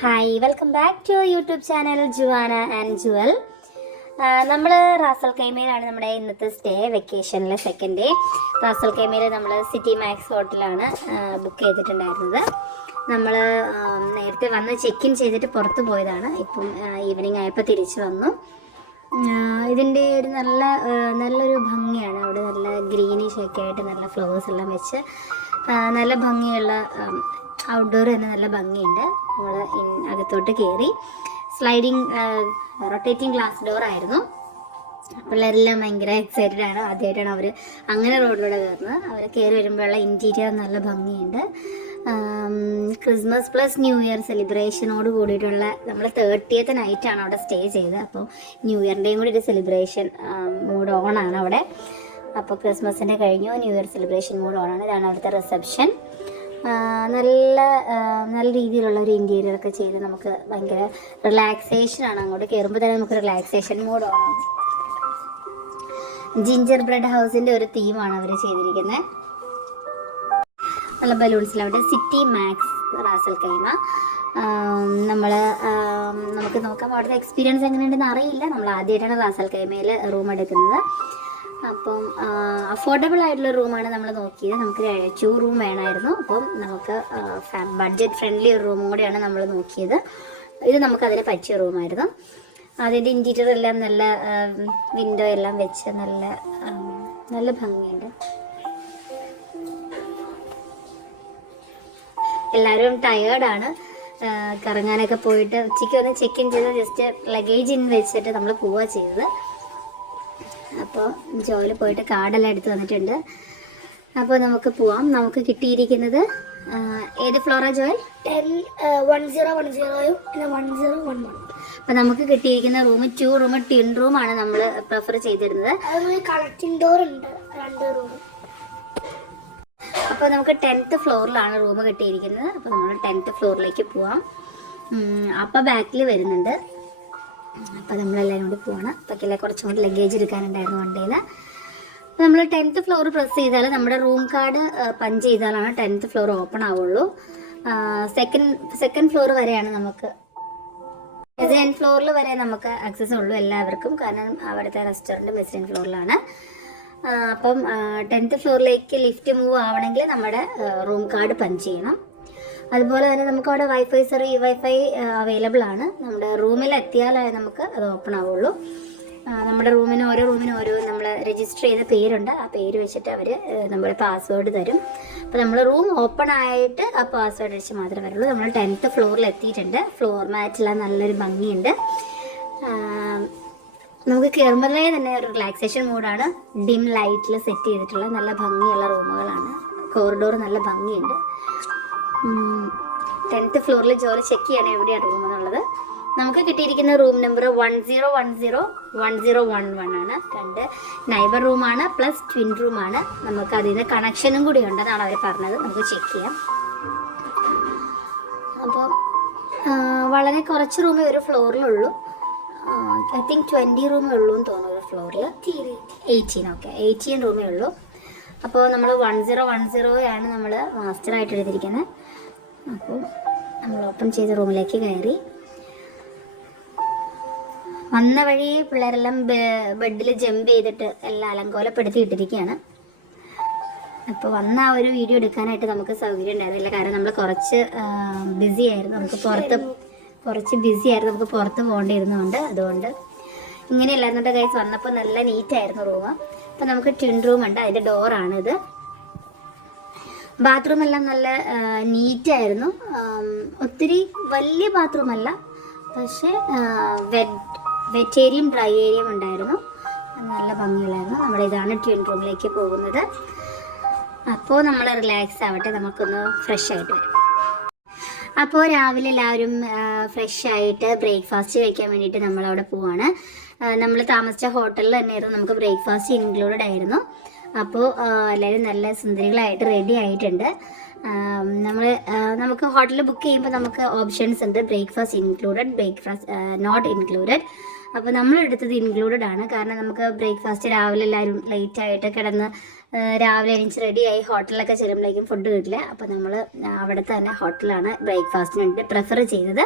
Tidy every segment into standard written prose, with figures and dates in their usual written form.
Hi, welcome back to YouTube channel Juana and Juel. നമ്മൾ Ras Al കൈമയിലാണ് നമ്മുടെ ഇന്നത്തെ സ്റ്റേ, വെക്കേഷനിലെ സെക്കൻഡ് ഡേ. റാസൽ കൈമയിൽ നമ്മൾ സിറ്റി മാക്സ് ഹോട്ടലാണ് ബുക്ക് ചെയ്തിട്ടുണ്ടായിരുന്നത്. നമ്മൾ നേരത്തെ വന്ന് ചെക്ക് ഇൻ ചെയ്തിട്ട് പുറത്ത് പോയതാണ്. ഇപ്പം ഈവനിങ് ആയപ്പോൾ തിരിച്ച് വന്നു. ഇതിൻ്റെ ഒരു നല്ലൊരു ഭംഗിയാണ്. അവിടെ നല്ല ഗ്രീനിഷ് ഒക്കെ ആയിട്ട് നല്ല ഫ്ലവേഴ്സ് എല്ലാം വെച്ച് നല്ല ഭംഗിയുള്ള ഔട്ട്ഡോർ തന്നെ നല്ല ഭംഗിയുണ്ട്. നമ്മൾ അകത്തോട്ട് കയറി സ്ലൈഡിങ് റൊട്ടേറ്റിംഗ് ഗ്ലാസ് ഡോർ ആയിരുന്നു. പിള്ളേരെല്ലാം ഭയങ്കര എക്സൈറ്റഡ് ആണ്. ആദ്യമായിട്ടാണ് അവർ അങ്ങനെ റോഡിലൂടെ കയറുന്നത്. അവർ കയറി വരുമ്പോഴുള്ള ഇൻറ്റീരിയർ നല്ല ഭംഗിയുണ്ട്. ക്രിസ്മസ് പ്ലസ് ന്യൂ ഇയർ സെലിബ്രേഷനോട് കൂടിയിട്ടുള്ള നമ്മൾ 30th നൈറ്റാണ് അവിടെ സ്റ്റേ ചെയ്തത്. അപ്പോൾ ന്യൂ ഇയറിൻ്റെയും കൂടി ഒരു സെലിബ്രേഷൻ മൂഡ് ഓണാണ് അവിടെ. അപ്പോൾ ക്രിസ്മസിൻ്റെ കഴിഞ്ഞു, ന്യൂ ഇയർ സെലിബ്രേഷൻ മൂഡ് ഓണാണ്. ഇതാണ് അവിടുത്തെ റിസപ്ഷൻ. നല്ല രീതിയിലുള്ള ഒരു ഇൻറ്റീരിയറൊക്കെ ചെയ്ത് നമുക്ക് ഭയങ്കര റിലാക്സേഷനാണ്. അങ്ങോട്ട് കയറുമ്പോൾ തന്നെ നമുക്ക് റിലാക്സേഷൻ മൂഡ് ഓണാണ്. ജിഞ്ചർ ബ്രെഡ് ഹൗസിൻ്റെ ഒരു തീമാണ് അവർ ചെയ്തിരിക്കുന്നത്. നല്ല ബലൂൺസിൽ അവിടെ സിറ്റി മാക്സ് റാസൽ കൈമ. നമുക്ക് നോക്കാം അവിടുത്തെ എക്സ്പീരിയൻസ് എങ്ങനെയുണ്ടെന്ന് അറിയില്ല. നമ്മൾ ആദ്യമായിട്ടാണ് റാസൽ കൈമയിൽ റൂം എടുക്കുന്നത്. അപ്പം അഫോർഡബിൾ ആയിട്ടുള്ള റൂമാണ് നമ്മൾ നോക്കിയത്. നമുക്ക് 2 റൂം വേണമായിരുന്നു. അപ്പം നമുക്ക് ബഡ്ജറ്റ് ഫ്രണ്ട്ലി ഒരു റൂമും കൂടെയാണ് നമ്മൾ നോക്കിയത്. ഇത് നമുക്കതിന് പറ്റിയ റൂമായിരുന്നു. അതിൻ്റെ ഇൻറ്റീരിയർ എല്ലാം നല്ല വിൻഡോ എല്ലാം വെച്ച് നല്ല ഭംഗിയുണ്ട്. എല്ലാവരും ടയേർഡാണ്. കറങ്ങാനൊക്കെ പോയിട്ട് ഉച്ചയ്ക്ക് വന്ന് ചെക്ക് ഇൻ ചെയ്ത് ജസ്റ്റ് ലഗേജ് ഇൻ വെച്ചിട്ട് നമ്മൾ പോവുക ചെയ്തത്. അപ്പോൾ ജോലി പോയിട്ട് കാർഡെല്ലാം എടുത്ത് വന്നിട്ടുണ്ട്. അപ്പോൾ നമുക്ക് പോവാം. നമുക്ക് കിട്ടിയിരിക്കുന്നത് ഏത് ഫ്ലോറാ ജോയൽ? 1010 പിന്നെ 1011. അപ്പോൾ നമുക്ക് കിട്ടിയിരിക്കുന്ന റൂം 2 റൂം ടിൻ റൂമാണ് നമ്മൾ പ്രിഫർ ചെയ്തിരുന്നത്. കണക്റ്റിംഗ് ഡോർ ഉണ്ട് 2 റൂം. അപ്പോൾ നമുക്ക് 10th ഫ്ലോറിലാണ് റൂം കിട്ടിയിരിക്കുന്നത്. അപ്പോൾ നമ്മൾ 10th ഫ്ലോറിലേക്ക് പോവാം. അപ്പോൾ ബാക്കിൽ വരുന്നുണ്ട്. അപ്പോൾ നമ്മളെല്ലാവരും കൂടി പോവാണ്. അപ്പോഴേക്കല്ലേ കുറച്ചും കൂടി ലഗേജ് എടുക്കാനുണ്ടായിരുന്നു വണ്ടിയിൽ. അപ്പോൾ നമ്മൾ 10th ഫ്ലോർ പ്രസ് ചെയ്താൽ നമ്മുടെ റൂം കാർഡ് പഞ്ച് ചെയ്താലാണ് 10th ഫ്ലോർ ഓപ്പൺ ആവുള്ളൂ. സെക്കൻഡ് ഫ്ലോർ വരെയാണ് നമുക്ക്, മെസറൈൻ ഫ്ലോറിൽ വരെ നമുക്ക് ആക്സസ് ഉള്ളൂ എല്ലാവർക്കും. കാരണം അവിടുത്തെ റെസ്റ്റോറൻറ്റ് മെസറൈൻ ഫ്ലോറിലാണ്. അപ്പം 10th ഫ്ലോറിലേക്ക് ലിഫ്റ്റ് മൂവ് ആവണമെങ്കിൽ നമ്മുടെ റൂം കാർഡ് പഞ്ച് ചെയ്യണം. അതുപോലെ തന്നെ നമുക്ക് അവിടെ വൈഫൈ അവൈലബിൾ ആണ്. നമ്മുടെ റൂമിൽ എത്തിയാലേ നമുക്ക് അത് ഓപ്പൺ ആവുള്ളൂ. നമ്മുടെ ഓരോ റൂമിനും നമ്മൾ രജിസ്റ്റർ ചെയ്ത പേരുണ്ട്. ആ പേര് വെച്ചിട്ട് അവർ നമ്മുടെ പാസ്വേഡ് തരും. അപ്പോൾ നമ്മൾ റൂം ഓപ്പൺ ആയിട്ട് ആ പാസ്വേഡ് അടിച്ച് മാത്രമേ വരുള്ളൂ. നമ്മൾ 10th ഫ്ലോറിൽ എത്തിയിട്ടുണ്ട്. ഫ്ലോർ മാറ്റെല്ലാം നല്ലൊരു ഭംഗിയുണ്ട്. നമുക്ക് കയറുമ്പോഴേ തന്നെ ഒരു റിലാക്സേഷൻ മൂഡാണ്. ഡിം ലൈറ്റിൽ സെറ്റ് ചെയ്തിട്ടുള്ള നല്ല ഭംഗിയുള്ള റൂമുകളാണ്. കോറിഡോർ നല്ല ഭംഗിയുണ്ട്. 10th ഫ്ലോറിൽ ജോലി ചെക്ക് ചെയ്യണം എവിടെയാണ് റൂം എന്നുള്ളത്. നമുക്ക് കിട്ടിയിരിക്കുന്ന റൂം നമ്പർ 1010 1011 ആണ്. 2 നൈബർ റൂമാണ് പ്ലസ് ട്വിൻ റൂമാണ്. നമുക്ക് അതിൽ നിന്ന് കണക്ഷനും കൂടി ഉണ്ടെന്നാണ് അവർ പറഞ്ഞത്. നമുക്ക് ചെക്ക് ചെയ്യാം. അപ്പോൾ വളരെ കുറച്ച് റൂമേ ഒരു ഫ്ലോറിലുള്ളൂ. ഐ തിങ്ക് 20 റൂമേ ഉള്ളൂ എന്ന് തോന്നുന്നു ഒരു ഫ്ലോറിൽ. 18 റൂമേ ഉള്ളൂ. അപ്പോൾ നമ്മൾ 1010 നമ്മൾ മാസ്റ്ററായിട്ട് എടുത്തിരിക്കുന്നത്. അപ്പോൾ നമ്മൾ ഓപ്പൺ ചെയ്ത റൂമിലേക്ക് കയറി. വന്ന വഴി പിള്ളേരെല്ലാം ബെഡിൽ ജമ്പ് ചെയ്തിട്ട് എല്ലാം അലങ്കോലപ്പെടുത്തി ഇട്ടിരിക്കുകയാണ്. അപ്പോൾ വന്ന ആ ഒരു വീഡിയോ എടുക്കാനായിട്ട് നമുക്ക് സൗകര്യം ഉണ്ടായിരുന്നില്ല. കാരണം നമ്മൾ കുറച്ച് ബിസി ആയിരുന്നു. നമുക്ക് പുറത്ത് പോകേണ്ടിയിരുന്നതുകൊണ്ട് അതുകൊണ്ട് ഇങ്ങനെയല്ലായിരുന്നുണ്ട് ഗൈസ്. വന്നപ്പോൾ നല്ല നീറ്റായിരുന്നു റൂം. അപ്പോൾ നമുക്ക് ട്വിൻ റൂം ഉണ്ട്. അതിൻ്റെ ഡോറാണിത്. ബാത്റൂം എല്ലാം നല്ല നീറ്റായിരുന്നു. ഒത്തിരി വലിയ ബാത്റൂം അല്ല, പക്ഷേ വെറ്റ് ഏരിയയും ഡ്രൈ ഏരിയയും ഉണ്ടായിരുന്നു. നല്ല ഭംഗിയുള്ളായിരുന്നു. ഇതാണ് ട്വിൻ റൂമിലേക്ക് പോകുന്നത്. അപ്പോൾ നമ്മൾ റിലാക്സ് ആവട്ടെ, നമുക്കൊന്ന് ഫ്രഷ് ആയിട്ട് വരാം. അപ്പോൾ രാവിലെ എല്ലാവരും ഫ്രഷ് ആയിട്ട് ബ്രേക്ക്ഫാസ്റ്റ് കഴിക്കാൻ വേണ്ടിയിട്ട് നമ്മളവിടെ പോവാണ്. നമ്മൾ താമസിച്ച ഹോട്ടലിൽ തന്നെയായിരുന്നു. നമുക്ക് ബ്രേക്ക്ഫാസ്റ്റ് ഇൻക്ലൂഡഡ് ആയിരുന്നു. അപ്പോൾ എല്ലാവരും നല്ല സുന്ദരികളായിട്ട് റെഡി ആയിട്ടുണ്ട്. നമുക്ക് ഹോട്ടലിൽ ബുക്ക് ചെയ്യുമ്പോൾ നമുക്ക് ഓപ്ഷൻസ് ഉണ്ട്. Breakfast included, breakfast not included. അപ്പോൾ നമ്മളെടുത്തത് ഇൻക്ലൂഡഡ് ആണ്. കാരണം നമുക്ക് ബ്രേക്ക്ഫാസ്റ്റ് രാവിലെ എല്ലാവരും ലേറ്റായിട്ട് കിടന്ന് രാവിലെ എണീച്ച് റെഡിയായി ഹോട്ടലിലൊക്കെ ചെല്ലുമ്പോഴേക്കും ഫുഡ് കിട്ടില്ല. അപ്പോൾ നമ്മൾ അവിടെ തന്നെ ഹോട്ടലാണ് ബ്രേക്ക്ഫാസ്റ്റിന് വേണ്ടി പ്രിഫർ ചെയ്തത്.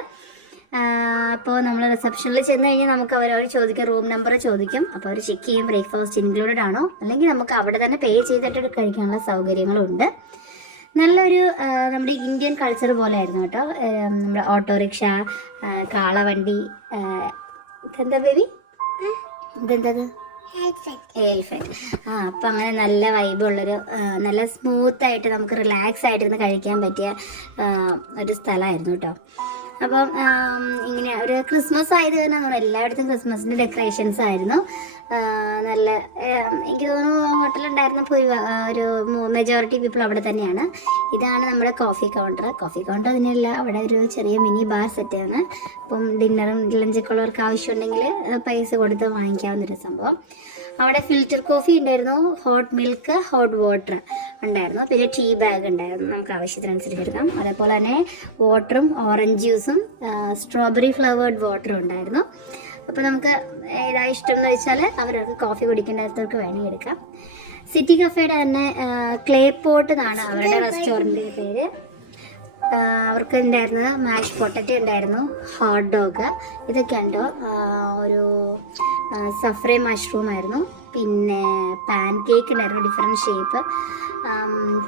അപ്പോൾ നമ്മൾ റിസപ്ഷനിൽ ചെന്ന് കഴിഞ്ഞാൽ നമുക്ക് അവരോട് ചോദിക്കും, റൂം നമ്പർ ചോദിക്കും. അപ്പോൾ അവർ ചെക്ക് ചെയ്യും ബ്രേക്ക്ഫാസ്റ്റ് ഇൻക്ലൂഡഡ് ആണോ, അല്ലെങ്കിൽ നമുക്ക് അവിടെ തന്നെ പേ ചെയ്തിട്ട് കഴിക്കാനുള്ള സൗകര്യങ്ങളുണ്ട്. നല്ലൊരു നമ്മുടെ ഇന്ത്യൻ കൾച്ചർ പോലെ ആയിരുന്നു കേട്ടോ. നമ്മുടെ ഓട്ടോറിക്ഷ, കാളവണ്ടി, ഇതെന്താ ബേബി, ഇതെന്തത്, എലിഫന്റ്. അപ്പം അങ്ങനെ നല്ല വൈബുള്ളൊരു നല്ല സ്മൂത്തായിട്ട് നമുക്ക് റിലാക്സ് ആയിട്ടിരുന്ന് കഴിക്കാൻ പറ്റിയ ഒരു സ്ഥലമായിരുന്നു കേട്ടോ. അപ്പം ഇങ്ങനെ ഒരു ക്രിസ്മസ് ആയത് കാരണം എല്ലായിടത്തും ക്രിസ്മസിൻ്റെ ഡെക്കറേഷൻസ് ആയിരുന്നു. നല്ല എനിക്ക് തോന്നുന്നു ഹോട്ടലുണ്ടായിരുന്ന ഒരു മെജോറിറ്റി പീപ്പിൾ അവിടെ തന്നെയാണ്. ഇതാണ് നമ്മുടെ കോഫി കൗണ്ടർ. കോഫി കൗണ്ടർ അതിനല്ല, അവിടെ ഒരു ചെറിയ മിനി ബാർ സെറ്റാണ്. അപ്പം ഡിന്നറും ലഞ്ചൊക്കെ ഉള്ളവർക്ക് ആവശ്യമുണ്ടെങ്കിൽ പൈസ കൊടുത്ത് വാങ്ങിക്കാവുന്നൊരു സംഭവം. അവിടെ ഫിൽറ്റർ കോഫി ഉണ്ടായിരുന്നു, ഹോട്ട് മിൽക്ക്, ഹോട്ട് വാട്ടർ ഉണ്ടായിരുന്നു, പിന്നെ ടീ ബാഗ് ഉണ്ടായിരുന്നു, നമുക്ക് ആവശ്യത്തിനനുസരിച്ച് എടുക്കാം. അതേപോലെ തന്നെ വാട്ടറും ഓറഞ്ച് ജ്യൂസും സ്ട്രോബെറി ഫ്ലേവേർഡ് വാട്ടറും ഉണ്ടായിരുന്നു. അപ്പോൾ നമുക്ക് ഏതാ ഇഷ്ടം എന്ന് വെച്ചാൽ അവർക്ക് കോഫി കുടിക്കേണ്ടവർക്ക് വേണമെങ്കിൽ എടുക്കാം. സിറ്റി കഫേയുടെ തന്നെ ക്ലേ പോട്ട് എന്നാണ് അവരുടെ റെസ്റ്റോറൻറ്റിൻ്റെ പേര്. അവർക്ക് ഉണ്ടായിരുന്നത് മാഷ് പൊട്ടറ്റോ ഉണ്ടായിരുന്നു, ഹോട്ട് ഡോഗ്, ഇതൊക്കെ ഉണ്ടോ, ഒരു സഫ്രേ മഷ്റൂം ആയിരുന്നു, പിന്നെ പാൻ കേക്ക് ഉണ്ടായിരുന്നു ഡിഫറെൻറ്റ് ഷേപ്പ്.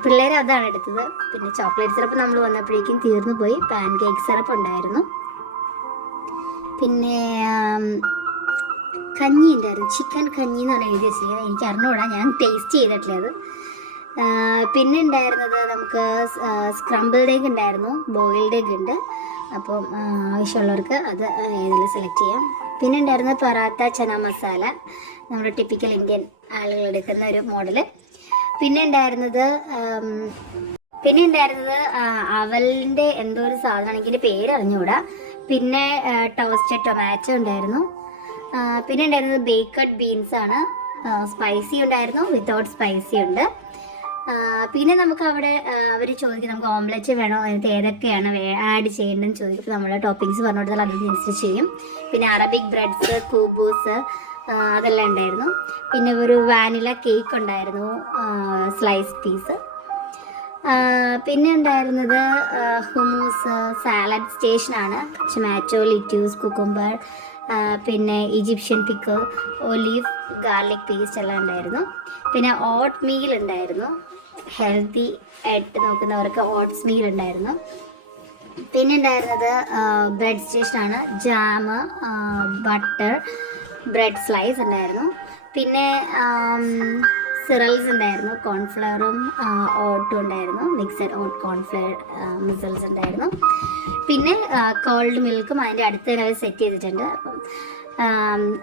പിള്ളേർ അതാണ് എടുത്തത്. പിന്നെ ചോക്ലേറ്റ് സിറപ്പ് നമ്മൾ വന്നപ്പോഴേക്കും തീർന്നു പോയി. പാൻ കേക്ക് സിറപ്പ് ഉണ്ടായിരുന്നു. പിന്നെ കഞ്ഞി ഉണ്ടായിരുന്നു, ചിക്കൻ കഞ്ഞി എന്ന് പറഞ്ഞാൽ എഴുതി വെച്ചിരിക്കുന്നത്. എനിക്ക് അറിഞ്ഞുകൂടാ, ഞാൻ ടേസ്റ്റ് ചെയ്തിട്ടില്ല അത്. പിന്നെ ഉണ്ടായിരുന്നത് നമുക്ക് സ്ക്രംബിൾഡ് എഗ് ഉണ്ടായിരുന്നു, ബോയിൽഡ് എഗ് ഉണ്ട്. അപ്പം ആവശ്യമുള്ളവർക്ക് അത് ഏതെങ്കിലും സെലക്ട് ചെയ്യാം. പിന്നെ ഉണ്ടായിരുന്നത് പൊറാത്ത ചന മസാല, നമ്മുടെ ടിപ്പിക്കൽ ഇന്ത്യൻ ആളുകൾ എടുക്കുന്ന ഒരു മോഡല്. പിന്നെ ഉണ്ടായിരുന്നത് അവലിൻ്റെ എന്തോ ഒരു സാധനം, എനിക്കിൻ്റെ പേര് അറിഞ്ഞുകൂടാ. പിന്നെ ടോസ്റ്റഡ് ടൊമാറ്റോ ഉണ്ടായിരുന്നു. പിന്നെ ഉണ്ടായിരുന്നത് ബേക്കഡ് ബീൻസ് ആണ്, സ്പൈസി ഉണ്ടായിരുന്നു, വിത്തൗട്ട് സ്പൈസി ഉണ്ട്. പിന്നെ നമുക്ക് അവിടെ അവർ ചോദിക്കും നമുക്ക് ഓംലെറ്റ് വേണോ, അതിനകത്ത് ഏതൊക്കെയാണ് ആഡ് ചെയ്യേണ്ടതെന്ന് ചോദിക്കും. അപ്പോൾ നമ്മൾ ടോപ്പിങ്സ് പറഞ്ഞു കൊടുത്താൽ അതിനനുസരിച്ച് ചെയ്യും. പിന്നെ അറബിക് ബ്രെഡ്സ്, കൂബൂസ്, അതെല്ലാം ഉണ്ടായിരുന്നു. പിന്നെ ഒരു വാനില കേക്ക് ഉണ്ടായിരുന്നു, സ്ലൈസ് പീസ്. പിന്നെ ഉണ്ടായിരുന്നത് ഹുമൂസ്, സാലഡ് സ്റ്റേഷനാണ്, ടൊമാറ്റോ, ലിറ്റ്യൂസ്, കുക്കുംബർ, പിന്നെ Egyptian pickle, olive, garlic paste എല്ലാം ഉണ്ടായിരുന്നു. പിന്നെ ഓട്ട് മീൽ ഉണ്ടായിരുന്നു, ഹെൽത്തി ആയിട്ട് നോക്കുന്നവർക്ക് ഓട്സ് മീൽ ഉണ്ടായിരുന്നു. പിന്നെ ഉണ്ടായിരുന്നത് ബ്രെഡ് സ്റ്റേഷനാണ്, ജാമ്, ബട്ടർ, ബ്രെഡ് സ്ലൈസ് ഉണ്ടായിരുന്നു. പിന്നെ സിറൽസ് ഉണ്ടായിരുന്നു, കോൺഫ്ലവറും ഓട്ടും ഉണ്ടായിരുന്നു, മിക്സഡ് ഓട്ട് കോൺഫ്ലവർ മിസൽസ് ഉണ്ടായിരുന്നു. പിന്നെ കോൾഡ് മിൽക്കും അതിൻ്റെ അടുത്ത് തന്നെ അവർ സെറ്റ് ചെയ്തിട്ടുണ്ട്, അപ്പം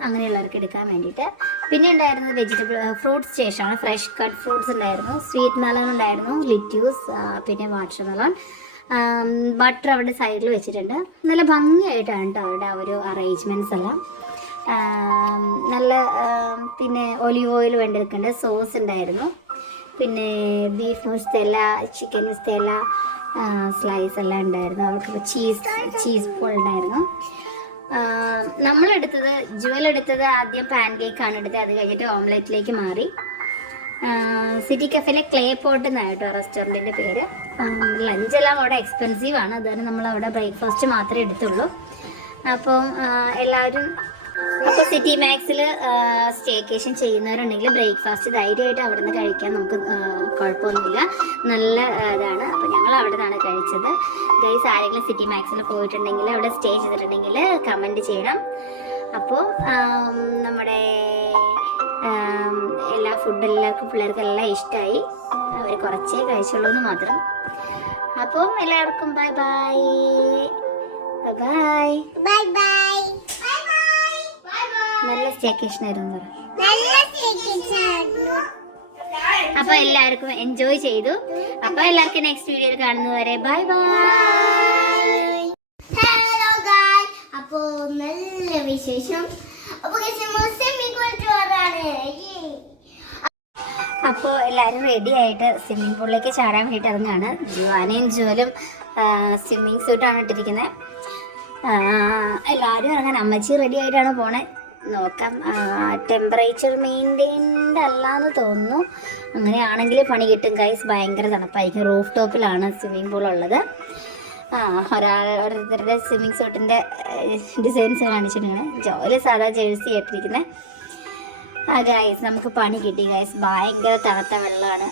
അങ്ങനെയുള്ളവർക്ക് എടുക്കാൻ വേണ്ടിയിട്ട്. പിന്നെ ഉണ്ടായിരുന്നത് വെജിറ്റബിൾ ഫ്രൂട്ട് സ്റ്റേഷനാണ്, ഫ്രഷ് കട്ട് ഫ്രൂട്ട്സ് ഉണ്ടായിരുന്നു, സ്വീറ്റ് മെലൺ ഉണ്ടായിരുന്നു, ലിറ്റ്യൂസ്, പിന്നെ വാട്ടർ മെലൺ, ബട്ടർ അവിടെ സൈഡിൽ വെച്ചിട്ടുണ്ട്. നല്ല ഭംഗിയായിട്ടാണ് കേട്ടോ അവരുടെ ഒരു അറേഞ്ച്മെൻറ്റ്സ് എല്ലാം. നല്ല പിന്നെ ഒലിവ് ഓയിൽ വേണ്ടിയിരിക്കേണ്ട സോസ് ഉണ്ടായിരുന്നു. പിന്നെ ബീഫ് മുസ്തല, ചിക്കൻ മുസ്തല, സ്ലൈസ് എല്ലാം ഉണ്ടായിരുന്നു. അവർക്ക് ചീസ് ബോൾ ഉണ്ടായിരുന്നു. നമ്മളെടുത്തത് എടുത്തത് ആദ്യം പാൻ കേക്കാണ് എടുത്തത്, അത് കഴിഞ്ഞിട്ട് ഓംലെറ്റിലേക്ക് മാറി. സിറ്റി കഫേയിലെ ക്ലേ പോട്ട് എന്നായിട്ടോ റെസ്റ്റോറൻറ്റിൻ്റെ പേര്. ലഞ്ചെല്ലാം അവിടെ എക്സ്പെൻസീവ് ആണ്, അതുകൊണ്ട് നമ്മൾ അവിടെ ബ്രേക്ക്ഫാസ്റ്റ് മാത്രമേ എടുത്തുള്ളൂ. അപ്പം എല്ലാവരും സിറ്റി മാക്സിൽ സ്റ്റേക്കേഷൻ ചെയ്യുന്നവരുണ്ടെങ്കിൽ ബ്രേക്ക്ഫാസ്റ്റ് ധൈര്യമായിട്ട് അവിടെ നിന്ന് കഴിക്കാൻ നമുക്ക് കുഴപ്പമൊന്നുമില്ല, നല്ല ഇതാണ്. അപ്പോൾ ഞങ്ങൾ അവിടെ നിന്നാണ് കഴിച്ചത്. ഗൈസ്, ആരെങ്കിലും സിറ്റി മാക്സിൽ പോയിട്ടുണ്ടെങ്കിൽ അവിടെ സ്റ്റേ ചെയ്തിട്ടുണ്ടെങ്കിൽ കമൻറ്റ് ചെയ്യണം. അപ്പോൾ നമ്മുടെ എല്ലാ എല്ലാവർക്കും പിള്ളേർക്കെല്ലാം ഇഷ്ടമായി, അവർ കുറച്ചേ കഴിച്ചുള്ളൂ എന്ന് മാത്രം. അപ്പോൾ എല്ലാവർക്കും bye bye bye bye bye. നല്ല സ്റ്റേക്കേഷൻ ആയിരുന്നു. അപ്പൊ എല്ലാവർക്കും എൻജോയ് ചെയ്തു. അപ്പൊ എല്ലാവർക്കും നെക്സ്റ്റ് വീഡിയോയിൽ കാണുന്നവരെ ബൈ ബൈ. ഹലോ ഗായ്സ്, അപ്പോ നല്ല വിശേഷം. അപ്പോൾ എല്ലാവരും റെഡി ആയിട്ട് സ്വിമ്മിംഗ് പൂളിലേക്ക് ചാടാൻ വേണ്ടിയിട്ട് ഇറങ്ങുകയാണ്. ജുവാനയും ജുവലും സ്വിമ്മിങ് സ്യൂട്ടാണ് ഇട്ടിരിക്കുന്നത്. എല്ലാവരും ഇറങ്ങാൻ, അമ്മച്ചി റെഡി ആയിട്ടാണ് പോണേ. നോക്കാം. ടെമ്പറേച്ചർ മെയിൻറ്റെയിൻഡ് അല്ലാന്ന് തോന്നുന്നു. അങ്ങനെയാണെങ്കിൽ പണി കിട്ടും ഗൈസ്. ഭയങ്കര തണുപ്പായിരിക്കും. റൂഫ് ടോപ്പിലാണ് സ്വിമ്മിംഗ് പൂൾ ഉള്ളത്. ഓരോരുത്തരുടെ സ്വിമ്മിങ് സൂട്ടിൻ്റെ ഡിസൈൻസ് കാണിച്ചിട്ടുണ്ട്. ജോലി സാധാ ജേഴ്സി ആയിട്ടിരിക്കുന്നത്. ഗൈസ് നമുക്ക് പണി കിട്ടി ഗൈസ്. ഭയങ്കര തണുത്ത വെള്ളമാണ്.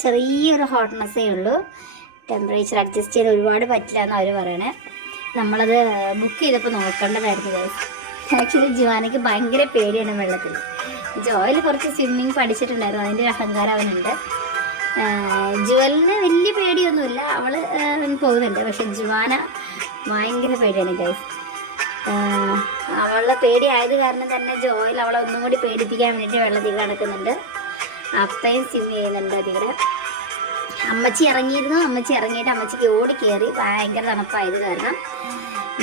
ചെറിയൊരു ഹോട്ട്നെസ്സേ ഉള്ളൂ. ടെമ്പറേച്ചർ അഡ്ജസ്റ്റ് ചെയ്യാൻ ഒരുപാട് പറ്റില്ല എന്ന് അവർ പറയണേ. നമ്മളത് ബുക്ക് ചെയ്തപ്പോൾ നോക്കേണ്ടതായിരുന്നു ഗൈസ്. ആക്ച്വലി ജുവാനയ്ക്ക് ഭയങ്കര പേടിയാണ് വെള്ളത്തിൽ. ജോയിൽ കുറച്ച് സ്വിമ്മിങ് പഠിച്ചിട്ടുണ്ടായിരുന്നു, അതിൻ്റെ ഒരു അഹങ്കാരം അവനുണ്ട്. ജുവലിന് വലിയ പേടിയൊന്നുമില്ല, അവൾ പോകുന്നുണ്ട്. പക്ഷെ ജുവാന ഭയങ്കര പേടിയാണ് ഗൈസ്. അവളുടെ പേടി ആയത് കാരണം തന്നെ ജോയിൽ അവളെ ഒന്നും കൂടി പേടിപ്പിക്കാൻ വേണ്ടിയിട്ട് വെള്ളത്തിൽ കിടക്കുന്നുണ്ട്. അപ്പയും സ്വിം ചെയ്യുന്നുണ്ട് അതിവിടെ. അമ്മച്ചി ഇറങ്ങിയിരുന്നു. അമ്മച്ചി ഇറങ്ങിയിട്ട് അമ്മച്ചിക്ക് ഓടി കയറി. ഭയങ്കര തണുപ്പായത് കാരണം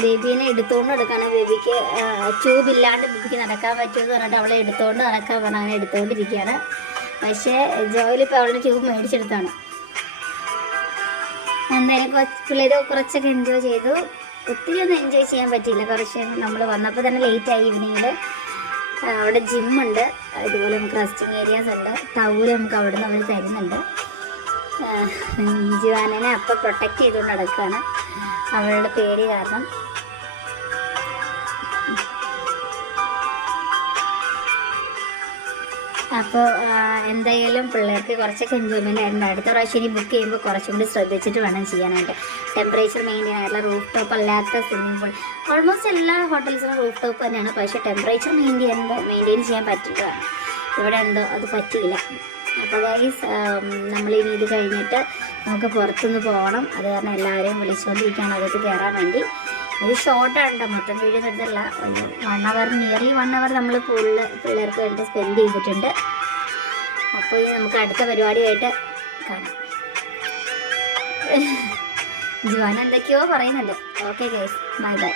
ബേബീനെ എടുത്തുകൊണ്ട് നടക്കാണ്. ബേബിക്ക് ട്യൂബ് ഇല്ലാണ്ട് ബേബിക്ക് നടക്കാൻ പറ്റുമെന്ന് പറഞ്ഞിട്ട് അവളെ എടുത്തുകൊണ്ട് നടക്കാൻ പറഞ്ഞാൽ അങ്ങനെ എടുത്തുകൊണ്ടിരിക്കുകയാണ്. പക്ഷേ ജോയിലിപ്പോൾ അവളുടെ ട്യൂബ് മേടിച്ചെടുത്താണ്. എന്തായാലും പിള്ളേർ കുറച്ചൊക്കെ എൻജോയ് ചെയ്തു. ഒത്തിരി ഒന്നും എൻജോയ് ചെയ്യാൻ പറ്റിയില്ല. കുറച്ച് നമ്മൾ വന്നപ്പോൾ തന്നെ ലേറ്റായി. ഈവനിങ്ങിൽ അവിടെ ജിമ്മുണ്ട്, ഇതുപോലെ നമുക്ക് റെസ്റ്റിംഗ് ഏരിയാസ് ഉണ്ട്. ടൗല് നമുക്ക് അവിടെ നിന്ന് അവർ തരുന്നുണ്ട്. ജുവാനെ അപ്പം പ്രൊട്ടക്റ്റ് ചെയ്തുകൊണ്ട് നടക്കുകയാണ് അവളുടെ പേടി കാരണം. അപ്പോൾ എന്തായാലും പിള്ളേർക്ക് കുറച്ചൊക്കെ എൻജോയ്മെൻ്റ് ആയിട്ടുണ്ട്. അടുത്ത പ്രാവശ്യം ഇനി ബുക്ക് ചെയ്യുമ്പോൾ കുറച്ചും കൂടി ശ്രദ്ധിച്ചിട്ട് വേണം ചെയ്യാനായിട്ട്. ടെമ്പറേച്ചർ മെയിൻറ്റെയിൻ ആയിട്ടുള്ള റൂഫ് ടോപ്പ് അല്ലാത്ത സ്വിമ്മിംഗ് പൂൾ. ഓൾമോസ്റ്റ് എല്ലാ ഹോട്ടൽസിനും റൂഫ് ടോപ്പ് തന്നെയാണ്. പക്ഷേ ടെമ്പറേച്ചർ മെയിൻറ്റെയിൻ ചെയ്യാൻ പറ്റില്ല. ഇവിടെ എന്തോ അത് പറ്റിയില്ല. അപ്പോൾ ഗൈസ് നമ്മളിനി ഇത് കഴിഞ്ഞിട്ട് നമുക്ക് പുറത്തുനിന്ന് പോകണം. അത് കാരണം എല്ലാവരെയും വിളിച്ചുകൊണ്ടിരിക്കുകയാണ് അകത്ത് കയറാൻ വേണ്ടി. ഇത് ഷോർട്ടാണ്, മൊത്തം വീഡിയോ എടുത്തില്ല. ഒരു 1 hour, നിയർലി 1 hour നമ്മൾ പൂളിൽ പിള്ളേർക്ക് വേണ്ടി സ്പെൻഡ് ചെയ്തിട്ടുണ്ട്. അപ്പോൾ ഇനി നമുക്ക് അടുത്ത പരിപാടിയായിട്ട് കാണാം. ജുവാന എന്തൊക്കെയോ പറയുന്നുണ്ട്. Okay guys, bye bye.